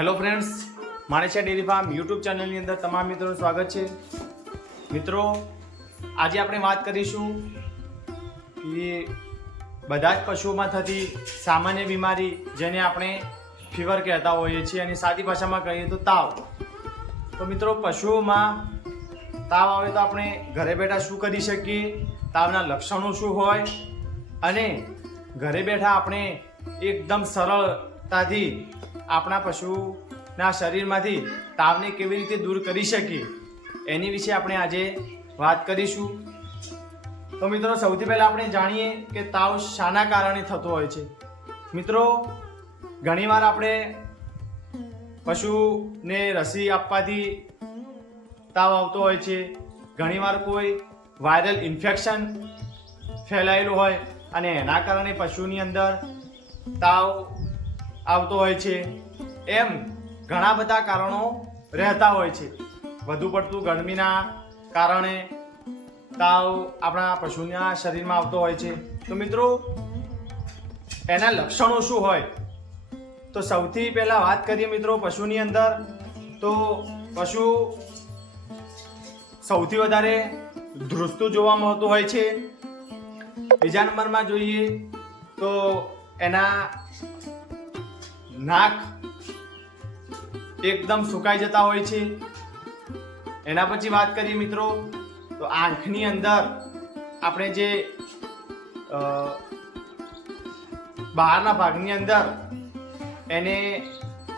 Hello friends Maneshiya dairy farm YouTube ચેનલની અંદર તમામ મિત્રોનું સ્વાગત છે. મિત્રો, આજે આપણે વાત કરીશું કે બધા જ પશુઓમાં થતી સામાન્ય બીમારી જેને આપણે ફીવર કહેતા હોઈએ છીએ અને સાદી ભાષામાં કહીએ તો તાવ. તો મિત્રો, પશુઓમાં તાવ આવે તો આપણે ઘરે બેઠા શું કરી શકીએ? તાવના લક્ષણો શું હોય? અને ઘરે બેઠા આપણે એકદમ સરળતાથી આપણા પશુના શરીરમાંથી તાવને કેવી રીતે દૂર કરી શકીએ? એની વિશે આપણે આજે વાત કરીશું. તો મિત્રો, સૌથી પહેલાં આપણે જાણીએ કે તાવ શાના કારણે થતો હોય છે. મિત્રો, ઘણીવાર આપણે પશુને રસી આપવાથી તાવ આવતો હોય છે. ઘણીવાર કોઈ વાયરલ ઇન્ફેક્શન ફેલાયેલું હોય અને એના કારણે પશુની અંદર તાવ આવતો હોય છે. એમ ઘણા બધા કારણો રહેતા હોય છે. વધુ પડતું ગરમીના કારણે તાવ આપણા પશુના શરીરમાં આવતો હોય છે. તો મિત્રો, એના લક્ષણો શું હોય? તો સૌથી પહેલાં વાત કરીએ મિત્રો પશુની અંદર. તો પશુ સૌથી વધારે ધ્રુસ્તું જોવા મળતું હોય છે. બીજા નંબરમાં જોઈએ તો એના નાક એકદમ સુકાઈ જતા હોય છે. એના પછી વાત કરીએ મિત્રો, તો આંખની અંદર આપણે જે બહારના ભાગની અંદર એને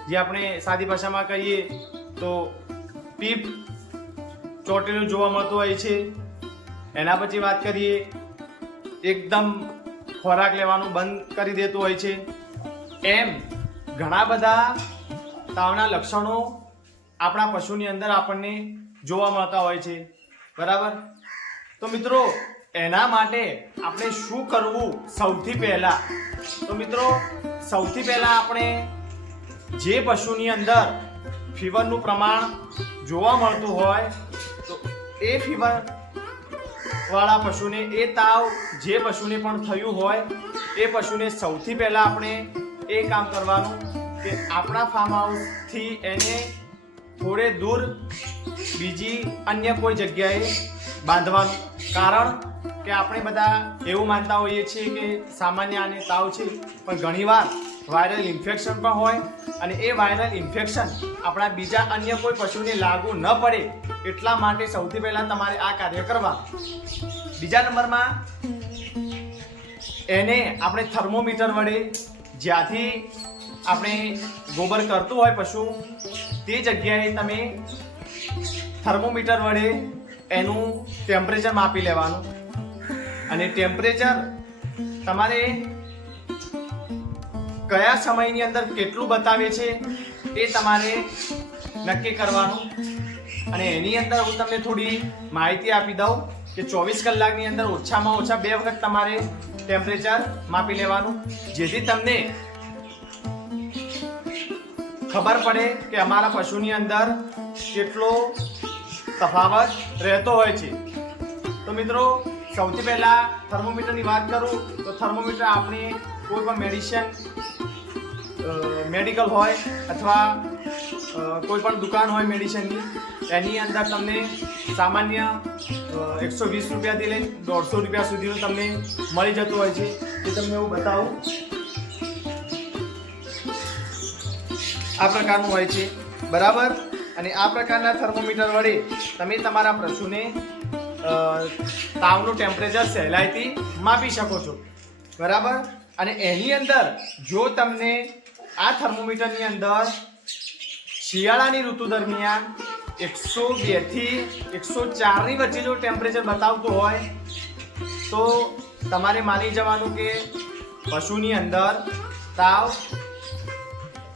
જે આપણે સાદી ભાષામાં કહીએ તો પીપ ચોટેલું જોવા મળતું હોય છે. એના પછી વાત કરીએ, એકદમ ખોરાક લેવાનું બંધ કરી દેતું હોય છે. એમ ઘણા બધા તાવના લક્ષણો આપણા પશુની અંદર આપણને જોવા મળતા હોય છે. બરાબર? તો મિત્રો, એના માટે આપણે શું કરવું સૌથી પહેલા? તો મિત્રો, સૌથી પહેલા આપણે જે પશુની અંદર ફીવરનું પ્રમાણ જોવા મળતું હોય, તો એ ફીવર વાળા પશુને, એ તાવ જે પશુને પણ થયું હોય, એ પશુને સૌથી પહેલા આપણે એ કામ કરવાનું કે આપણા ફાર્મ હાઉસથી એને થોડે દૂર બીજી અન્ય કોઈ જગ્યાએ બાંધવાનું. કારણ કે આપણે બધા એવું માનતા હોઈએ છીએ કે સામાન્ય આને તાવ છે, પણ ઘણીવાર વાયરલ ઇન્ફેક્શન પણ હોય અને એ વાયરલ ઇન્ફેક્શન આપણા બીજા અન્ય કોઈ પશુને લાગુ ન પડે એટલા માટે સૌથી પહેલાં તમારે આ કાર્ય કરવા. બીજા નંબરમાં એને આપણે થર્મોમીટર વડે જ્યાંથી આપણે ગોબર કરતું હોય પશુ, તે જગ્યાએ તમે થર્મોમીટર વડે એનું ટેમ્પરેચર માપી લેવાનું. અને ટેમ્પરેચર તમારે કયા સમયની અંદર કેટલું બતાવે છે, એ તમારે નક્કી કરવાનું. અને એની અંદર હું તમને થોડી માહિતી આપી દઉં. કે ચોવીસ કલાકની અંદર ઓછામાં ઓછા બે વખત તમારે ટેમ્પરેચર માપી લેવાનું. જેથી તમને ખબર પડે કે અમારા પશુની અંદર કેટલો તફાવત રહેતો હોય છે. તો મિત્રો, સૌથી પહેલાં થર્મોમીટરની વાત કરું, તો થર્મોમીટર આપણે કોઈ પણ મેડિસિન મેડિકલ હોય અથવા કોઈ પણ દુકાન હોય મેડિસિનની એની અંદર તમને સામાન્ય એકસો વીસ રૂપિયાથી લઈને દોઢસો રૂપિયા સુધીનું તમને મળી જતું હોય છે. તે તમને હું બતાવું. આ પ્રકારનું હોય છે. બરાબર? અને આ પ્રકારના થર્મોમીટર વડે તમે તમારા પશુને તાવનું ટેમ્પરેચર સહેલાઈથી માપી શકો છો. બરાબર? અને એની અંદર જો તમને આ થર્મોમીટરની અંદર શિયાળાની ઋતુ દરમિયાન એકસો બેથી એકસો ચારની વચ્ચે જો ટેમ્પરેચર બતાવતું હોય, તો તમારે માની જવાનું કે પશુની અંદર તાવ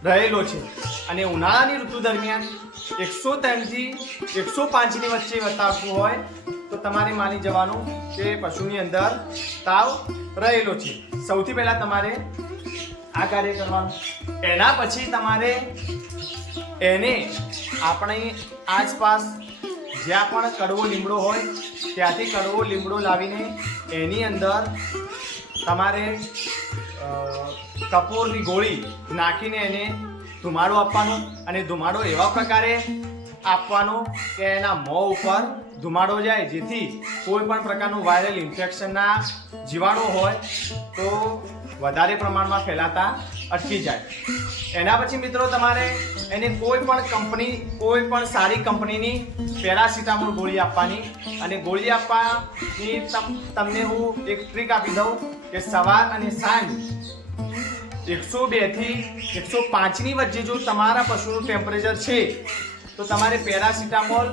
રહેલો છે. અને ઉનાળાની ઋતુ દરમિયાન એકસો ત્રણથી એકસો પાંચની વચ્ચે બતાવતું હોય, તો તમારે માની જવાનું કે પશુની અંદર તાવ રહેલો છે. સૌથી પહેલાં તમારે આ કાર્ય કરવાનું. એના પછી તમારે એને આપણે આસપાસ જ્યાં પણ કડવો લીમડો હોય, ત્યાંથી કડવો લીમડો લાવીને એની અંદર તમારે કપૂરની ગોળી નાખીને એને ધુમાડો આપવાનો અને ધુમાડો એવા પ્રકારે આપવાનો કે એના મોં ઉપર ધુમાડો જાય, જેથી કોઈ પણ પ્રકારનું વાયરલ ઇન્ફેક્શનના જીવાણુ હોય, તો વધારે પ્રમાણમાં ફેલાતા અટકી જાય. એના પછી મિત્રો તમારે એને કોઈ પણ કંપની, કોઈ પણ સારી કંપનીની પેરાસિટામોલ ગોળી આપવાની અને ગોળી આપવાની તમ- તમને હું એક ટ્રીક આપી દઉં કે સવાર અને સાંજ એકસો બેથી એકસો પાંચની વચ્ચે જો તમારા પશુનું ટેમ્પરેચર છે, તો તમારે પેરાસિટામોલ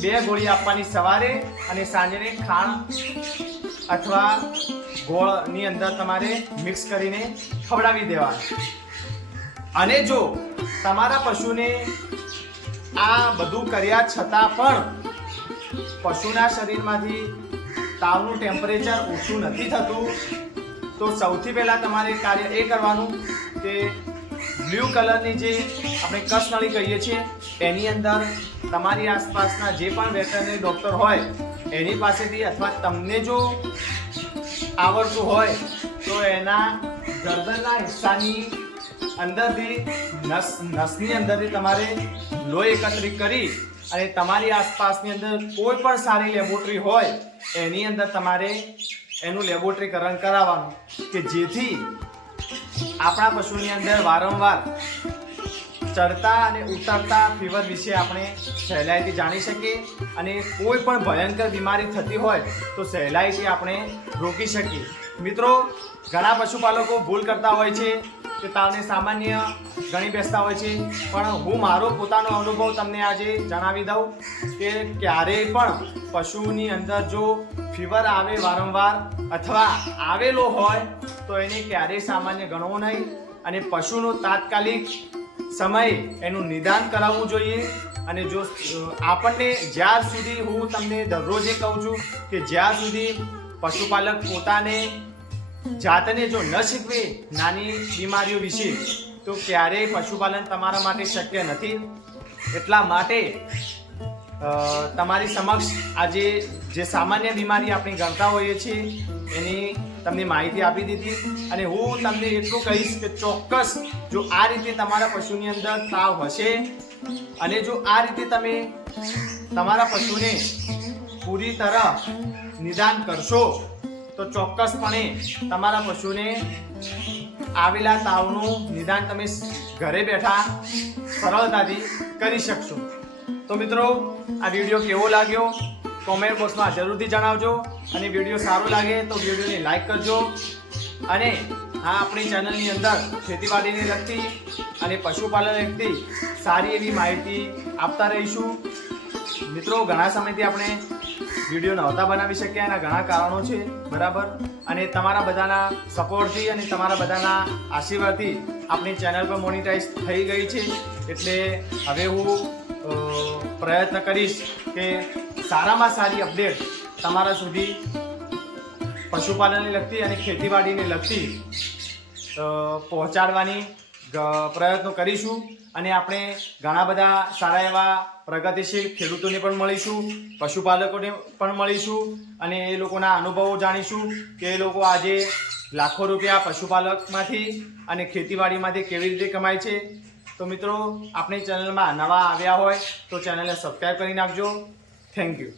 બે ગોળી આપવાની સવારે અને સાંજે ખાણ અથવા ગોળની અંદર તમારે મિક્સ કરીને ખવડાવી દેવાનું. અને જો તમારા પશુને આ બધું કર્યા છતાં પણ પશુના શરીરમાંથી તાવનું ટેમ્પરેચર ઓછું નથી થતું, તો સૌથી પહેલાં તમારે કાર્ય એ કરવાનું કે બ્લુ કલરની જે આપણે કસનળી કહીએ છીએ, એની અંદર તમારી આસપાસના જે પણ વેટરનરી ડૉક્ટર હોય, એની પાસેથી અથવા તમને જો આવડતું હોય તો એના ગરદનના હિસ્સાની અંદરથી, નસ, નસની અંદરથી તમારે લોહી એકત્રિત કરી અને તમારી આસપાસની અંદર કોઈ પણ સારી લેબોરેટરી હોય, એની અંદર તમારે એનું લેબોરેટરીકરણ કરાવવાનું કે જેથી આપણા પશુની અંદર વારંવાર ચડતા અને ઉતરતા ફીવર વિશે આપણે સહેલાઈથી જાણી શકીએ અને કોઈ પણ ભયંકર બીમારી થતી હોય તો સહેલાઈથી આપણે રોકી શકીએ. મિત્રો, ઘણા પશુપાલકો ભૂલ કરતા હોય છે કે તાવને સામાન્ય ગણી બેસતા હોય છે. પણ હું મારો પોતાનો અનુભવ તમને આજે જણાવી દઉં કે ક્યારેય પણ પશુની અંદર જો ફીવર આવે વારંવાર અથવા આવેલો હોય તો એને ક્યારેય સામાન્ય ગણવો નહીં અને પશુનું તાત્કાલિક સમયે એનું નિદાન કરાવવું જોઈએ અને જો આપણને જ્યાં સુધી હું તમને દરરોજ કહું છું કે જ્યાં સુધી પશુપાલક પોતાને જાતને જો ન શીખવે નાની બીમારીઓ વિશે, તો ક્યારેય પશુપાલન તમારા માટે શક્ય નથી. એટલા માટે તમારી સમક્ષ આજે જે સામાન્ય બીમારી આપણે ગણતા હોઈએ છીએ, એની તમને માહિતી આપી દીધી અને હું તમને એટલું કહીશ કે ચોક્કસ જો આ રીતે તમારા પશુની અંદર તાવ હશે અને જો આ રીતે તમે તમારા પશુને પૂરી તરહ નિદાન કરશો, તો ચોક્કસપણે તમારા પશુને આવેલા તાવનું નિદાન તમે ઘરે બેઠા સરળતાથી કરી શકશો. તો મિત્રો, આ વીડિયો કેવો લાગ્યો? કોમેન્ટ બોક્સમાં જરૂરથી જણાવજો અને વીડિયો સારો લાગે તો વિડીયોને લાઈક કરજો. અને આ આપણી ચેનલની અંદર ખેતીવાડીને લગતી અને પશુપાલન લગતી સારી એવી માહિતી આપતા રહીશું. મિત્રો, ઘણા સમયથી આપણે વીડિયો નહોતા બનાવી શક્યા, એના ઘણા કારણો છે, બરાબર? અને તમારા બધાના સપોર્ટથી અને તમારા બધાના આશીર્વાદથી આપણી ચેનલ પર મોનિટાઈઝ થઈ ગઈ છે. એટલે હવે હું પ્રયત્ન કરીશ કે સારામાં સારી અપડેટ તમારા સુધી પશુપાલનને લગતી અને ખેતીવાડીને લગતી પહોંચાડવાની પ્રયત્નો કરીશું અને આપણે ઘણા બધા સારા એવા પ્રગતિશીલ ખેડૂતોને પણ મળીશું, પશુપાલકોને પણ મળીશું અને એ લોકોના અનુભવો જાણીશું કે એ લોકો આજે લાખો રૂપિયા પશુપાલકમાંથી અને ખેતીવાડીમાંથી કેવી રીતે કમાય છે. તો મિત્રો, આપણી ચેનલમાં નવા આવ્યા હોય તો ચેનલને સબસ્ક્રાઈબ કરી નાખજો. Thank you